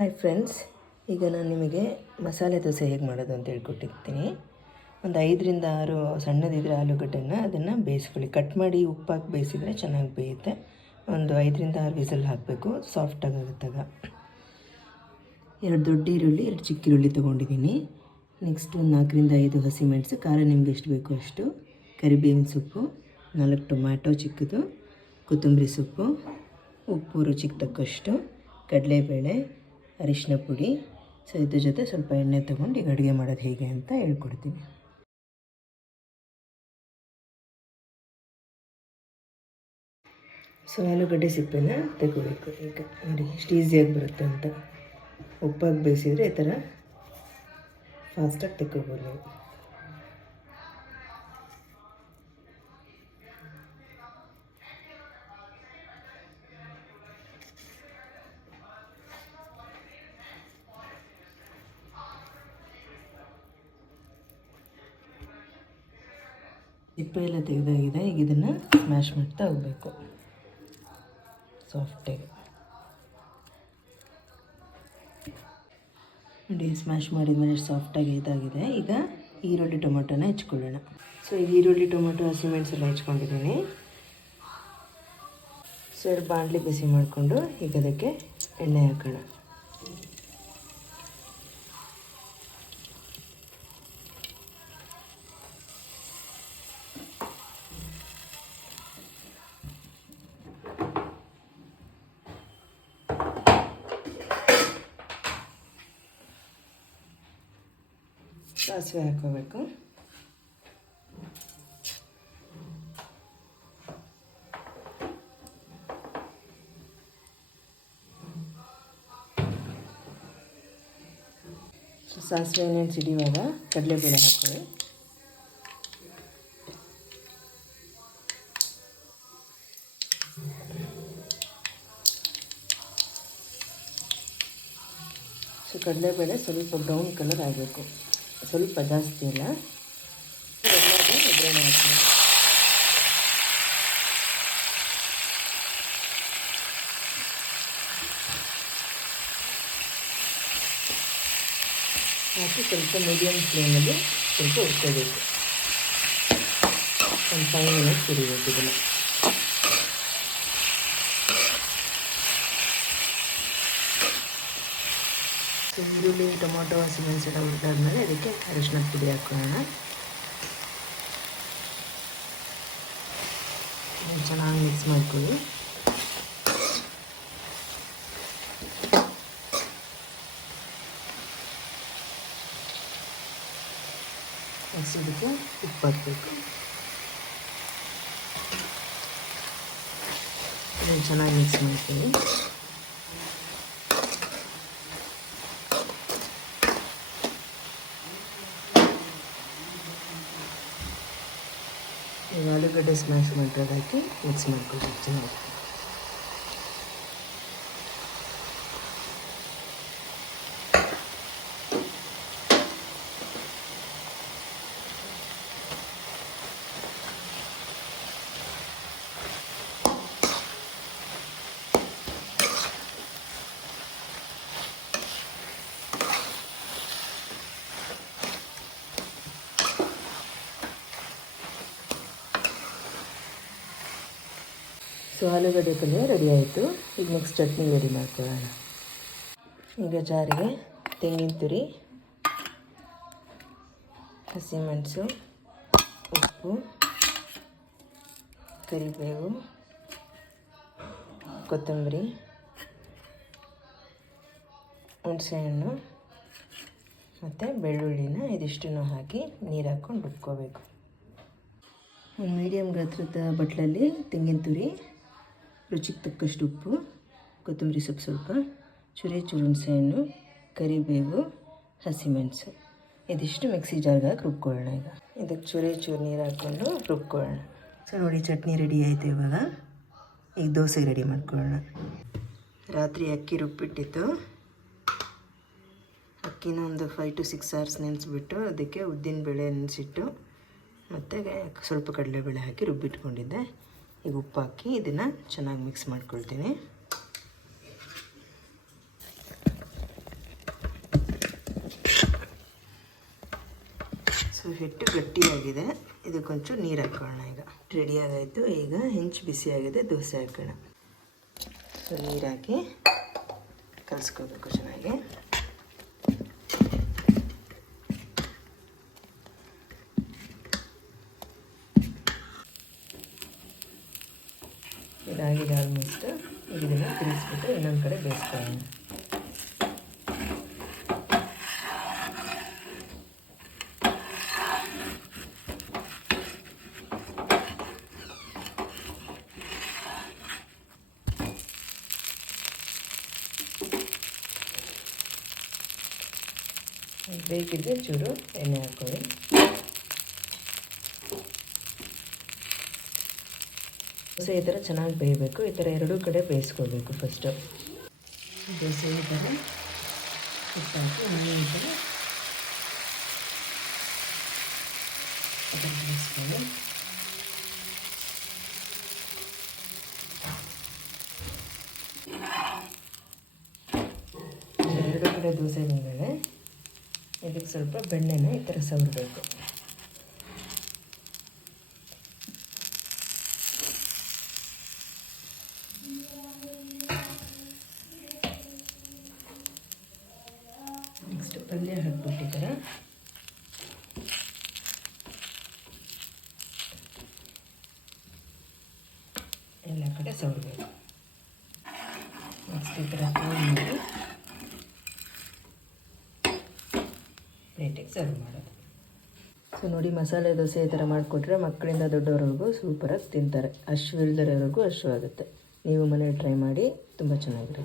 Hi friends ಈಗ ನಾನು ನಿಮಗೆ ಮಸಾಲೆ ದೋಸೆ ಹೇಗೆ ಮಾಡೋದು ಅಂತ ಹೇಳ್ಕೊಟ್ಟಿರ್ತೀನಿ. ಒಂದು ಐದರಿಂದ ಆರು ಸಣ್ಣದಿದ್ರೆ ಆಲೂಗಡ್ಡೆನ ಅದನ್ನು ಬೇಯಿಸ್ಕೊಳ್ಳಿ. ಕಟ್ ಮಾಡಿ ಉಪ್ಪಾಕಿ ಬೇಯಿಸಿದರೆ ಚೆನ್ನಾಗಿ ಬೇಯುತ್ತೆ. ಒಂದು ಐದರಿಂದ ಆರು ವಿಸಲ್ ಹಾಕಬೇಕು ಆಗುತ್ತಾಗ ಎರಡು ದೊಡ್ಡ ಈರುಳ್ಳಿ, ಎರಡು ಚಿಕ್ಕ ಈರುಳ್ಳಿ ತೊಗೊಂಡಿದ್ದೀನಿ. ನೆಕ್ಸ್ಟ್ ಒಂದು ನಾಲ್ಕರಿಂದ ಐದು ಹಸಿಮೆಣಸು ಖಾರ ನಿಮ್ಗೆ ಎಷ್ಟು ಬೇಕೋ ಅಷ್ಟು. ಕರಿಬೇವಿನ ಸೊಪ್ಪು, ನಾಲ್ಕು ಟೊಮ್ಯಾಟೊ ಚಿಕ್ಕದು, ಕೊತ್ತಂಬರಿ ಸೊಪ್ಪು, ಉಪ್ಪು, ರುಚಿಗೆ ತಕ್ಕಷ್ಟು, ಕಡಲೆಬೇಳೆ ಅರಿಶಿನ ಪುಡಿ. ಸೊ ಇದ್ರ ಜೊತೆ ಸ್ವಲ್ಪ ಎಣ್ಣೆ ತೊಗೊಂಡು ಈಗ ಅಡುಗೆ ಮಾಡೋದು ಹೇಗೆ ಅಂತ ಹೇಳ್ಕೊಡ್ತೀನಿ. ಸೊ ಆಲೂಗಡ್ಡೆ ಸಿಪ್ಪೆನ ತೆಗೋಬೇಕು. ಈಗ ನೋಡಿ, ಎಷ್ಟು ಈಸಿಯಾಗಿ ಬರುತ್ತೆ ಅಂತ. ಉಪ್ಪಾಗಿ ಬೇಯಿಸಿದರೆ ಈ ಥರ ಫಾಸ್ಟಾಗಿ ತೆಕ್ಕೋಬೋದು ನೀವು ಸಿಪ್ಪೆ ಎಲ್ಲ ತೆಗೆದಾಗಿದೆ, ಈಗ ಇದನ್ನು ಸ್ಮ್ಯಾಶ್ ಮಾಡ್ತಾ ಹೋಗಬೇಕು. ಸಾಫ್ಟಾಗಿ ನೋಡಿ ಸ್ಮ್ಯಾಶ್ ಮಾಡಿದ ಮೇಲೆ ಸಾಫ್ಟಾಗಿ ಇದಾಗಿದೆ. ಈಗ ಈರುಳ್ಳಿ ಟೊಮೊಟೊನ ಹೆಚ್ಕೊಳ್ಳೋಣ. ಸೊ ಈಗ ಈರುಳ್ಳಿ ಟೊಮೊಟೊ ಹಸಿಮೆಣಸೆಲ್ಲ ಹೆಚ್ಕೊಂಡಿದ್ದೀನಿ. ಸೊ ಎರಡು ಬಾಣಲಿ ಬಿಸಿ ಮಾಡಿಕೊಂಡು ಈಗ ಅದಕ್ಕೆ ಎಣ್ಣೆ ಹಾಕೋಣ. ಸಾಸಿವೆ ಹಾಕೋಬೇಕು ಸಾಸಿವೆ ಸಿಡಿವಾಗ ಸಿಡಿಯುವಾಗ ಕಡಲೆಬೇಳೆ ಹಾಕೊಳ್ಳಿ ಸೊ ಕಡಲೆಬೇಳೆ ಸ್ವಲ್ಪ ಬ್ರೌನ್ ಕಲರ್ ಆಗಬೇಕು. ಸ್ವಲ್ಪ ಜಾಸ್ತಿ ಇಲ್ಲ ಎಲ್ಲರಿಗೂ ಒಗ್ಗರಣೆ ಹಾಕೋಣ ಹಾಕಿ ಸ್ವಲ್ಪ ಮೀಡಿಯಮ್ ಫ್ಲೇಮಲ್ಲಿ ಸ್ವಲ್ಪ ಉಟ್ಕೋಬೇಕು ಒಂದು ಫೈವ್ ಮಿನಿಟ್ಸ್ ಕುಡಿಬೇಕು ಇದನ್ನು ಸೊ ಈರುಳ್ಳಿ, ಟೊಮೊಟೊ ಹಸಿಮೆಣಸೆಲ್ಲ ಹುರಿದಾದ್ಮೇಲೆ ಅದಕ್ಕೆ ಅರಿಶಿನ ಪುಡಿ ಹಾಕೋಣ. ಚೆನ್ನಾಗಿ ಮಿಕ್ಸ್ ಮಾಡ್ಕೊಳ್ಳಿ. ನೆಕ್ಸ್ಟ್ ಇದಕ್ಕೆ ಉಪ್ಪು ಹಾಕಬೇಕು. ಚೆನ್ನಾಗಿ ಮಿಕ್ಸ್ ಮಾಡ್ತೀನಿ ಈಗ ಆಲೂಗಡ್ಡೆ ಸ್ಮ್ಯಾಶ್ ಮಾಡಿರೋದು ಹಾಕಿ ಮಿಕ್ಸ್ ಮಾಡ್ಕೊಳ್ಬೇಕು ಚೆನ್ನಾಗಿ ಸೊ ಆಲೂಗಡ್ಡೆ ಪಲ್ಯ ರೆಡಿ ಆಯಿತು. ಈಗ ನೆಕ್ಸ್ಟ್ ಚಟ್ನಿ ರೆಡಿ ಮಾಡ್ಕೊಳ್ಳೋಣ. ಈಗ ಜಾರಿಗೆ ತೆಂಗಿನ ತುರಿ ಹಸಿಮೆಣಸು ಉಪ್ಪು, ಕರಿಬೇವು, ಕೊತ್ತಂಬರಿ, ಹುಣಸೆಹಣ್ಣು ಮತ್ತು ಬೆಳ್ಳುಳ್ಳಿನ ಇದಿಷ್ಟನ್ನು ಹಾಕಿ ನೀರು ಹಾಕ್ಕೊಂಡು ರುಬ್ಕೋಬೇಕು. ಒಂದು ಮೀಡಿಯಮ್ ಗಾತ್ರದ ಬಟ್ಲಲ್ಲಿ ತೆಂಗಿನ ತುರಿ ರುಚಿಗೆ ತಕ್ಕಷ್ಟು ಉಪ್ಪು, ಕೊತ್ತಂಬರಿ ಸೊಪ್ಪು ಸ್ವಲ್ಪ, ಚುರಿ ಚುರುಣಸೆ ಹಣ್ಣು ಕರಿಬೇವು, ಹಸಿಮೆಣಸು. ಇದಿಷ್ಟು ಮಿಕ್ಸಿ ಜಾರ್ಗೆ ಹಾಕಿ ರುಬ್ಕೊಳ್ಳೋಣ ಈಗ. ಇದಕ್ಕೆ ಚುರಿ ಚೂರು ನೀರು ಹಾಕ್ಕೊಂಡು ರುಬ್ಕೊಳ್ಳೋಣ. ಸೊ ನೋಡಿ, ಚಟ್ನಿ ರೆಡಿ ಆಯಿತು ಇವಾಗ. ಈಗ ದೋಸೆ ರೆಡಿ ಮಾಡ್ಕೊಳ್ಳೋಣ. ರಾತ್ರಿ ಅಕ್ಕಿ ರುಬ್ಬಿಟ್ಟಿತ್ತು. ಅಕ್ಕಿನ ಒಂದು ಫೈವ್ ಟು ಸಿಕ್ಸ್ ಅವರ್ಸ್ ನೆನೆಸ್ಬಿಟ್ಟು ಅದಕ್ಕೆ ಉದ್ದಿನ ಬೇಳೆ ನೆನೆಸಿಟ್ಟು, ಮತ್ತು ಸ್ವಲ್ಪ ಕಡಲೆಬೇಳೆ ಹಾಕಿ ರುಬ್ಬಿಟ್ಕೊಂಡಿದ್ದೆ. ಈಗ ಉಪ್ಪು ಹಾಕಿ ಇದನ್ನು ಚೆನ್ನಾಗಿ ಮಿಕ್ಸ್ ಮಾಡ್ಕೊಳ್ತೀನಿ. ಸೊ ಹಿಟ್ಟು ಗಟ್ಟಿಯಾಗಿದೆ. ಇದಕ್ಕೊಂಚೂರು ನೀರು ಹಾಕೋಣ ಈಗ. ರೆಡಿ ಆಗಾಯಿತು. ಈಗ ಹೆಂಚು ಬಿಸಿಯಾಗಿದೆ ದೋಸೆ ಹಾಕೋಣ. ಸೊ ನೀರು ಹಾಕಿ ಚೆನ್ನಾಗಿ. ಇದಾಗಿದೆ ಆಲ್ಮೋಸ್ಟ್ ಈಗ ಇದನ್ನು ತಿರುಗಿಸ್ಬಿಟ್ಟು ಇನ್ನೊಂದು ಕಡೆ ಬೇಯಿಸ್ಕೊಳ್ಳೋಣ ಬೇಕಿದ್ರೆ ಚೂರು ಎಣ್ಣೆ ಹಾಕೊಳ್ಳಿ ದೋಸೆ ಈ ಥರ ಚೆನ್ನಾಗಿ ಬೇಯಬೇಕು. ಈ ಥರ ಎರಡೂ ಕಡೆ ಬೇಯಿಸ್ಕೊಬೇಕು ಫಸ್ಟು ದೋಸೆ ಈ ಥರ ಉಪ್ಪಾಕಿ ಈ ಥರ ಅದನ್ನು ಬೇಯಿಸ್ಕೊಳ್ಳಿ. ಎರಡು ಕಡೆ ದೋಸೆ ಬಂದಮೇಲೆ ಇದಕ್ಕೆ ಸ್ವಲ್ಪ ಬೆಣ್ಣೆನ ಈ ಥರ ಸವರಬೇಕು. ಪಲ್ಯ ಹಾಕ್ಬಿಟ್ಟಿದ್ದಾರೆ? ಎಲ್ಲ ಕಡೆ ಸವರಬೇಕು. ನೆಕ್ಸ್ಟ್ ಈ ಥರ ಮಾಡಿ. ಪ್ಲೇಟಿಗೆ ಸರ್ವ್ ಮಾಡೋದು. ಸೊ ನೋಡಿ, ಮಸಾಲೆ ದೋಸೆ ಈ ಥರ ಮಾಡಿಕೊಟ್ರೆ ಮಕ್ಕಳಿಂದ ದೊಡ್ಡವರೆಗೂ ಸೂಪರಾಗಿ ತಿಂತಾರೆ. ಅಷ್ಟು ಅಶ್ವಾಗುತ್ತೆ. ನೀವು ಮನೇಲಿ ಟ್ರೈ ಮಾಡಿ, ತುಂಬ ಚೆನ್ನಾಗಿರುತ್ತೆ.